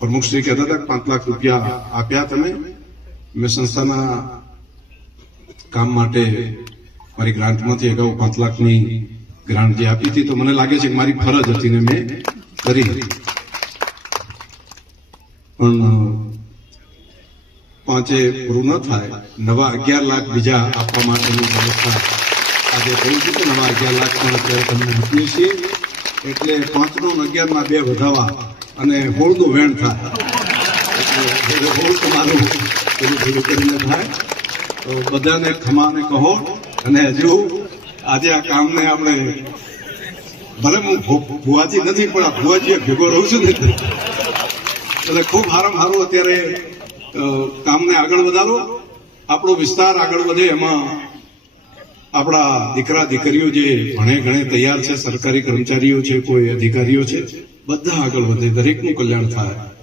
પ્રમુખ શ્રી કહેતા હતા પાંચ લાખ રૂપિયા આપ્યા તમે મેં સંસ્થાના કામ માટે મારી ગ્રાન્ટમાંથી અગાઉ પાંચ લાખની ગ્રાન્ટ જે આપી હતી તો મને લાગે છે કે મારી ફરજ હતી ને મેં કરી હતી પણ પાંચે પૂરું ન થાય નવા અગિયાર લાખ બીજા આપવા માટેની વ્યવસ્થા આજે કહ્યું છે કે નવા અગિયાર લાખ પણ અત્યારે તમને આપીએ છીએ. એટલે પાંચનો અગિયારમાં બે વધાવા અને હોળનું વેણ થાય. હોળ તમારું પેલું ભેગું કરીને થાય. તો બધાને ખમાને કહો અને હજુ આજે આ કામને આપણે ભલે હું ભુવાજી નથી, પણ આ ભુવાજી ભેગો રહું છું ને એટલે. ખૂબ સારામાં સારું અત્યારે કામને આગળ વધારો. આપણો વિસ્તાર આગળ વધે, એમાં આપણા દીકરા દીકરીઓ જે ભણે ગણે તૈયાર છે, સરકારી કર્મચારીઓ છે, કોઈ અધિકારીઓ છે બધા આગળ વધે દરેકનું કલ્યાણ થાય.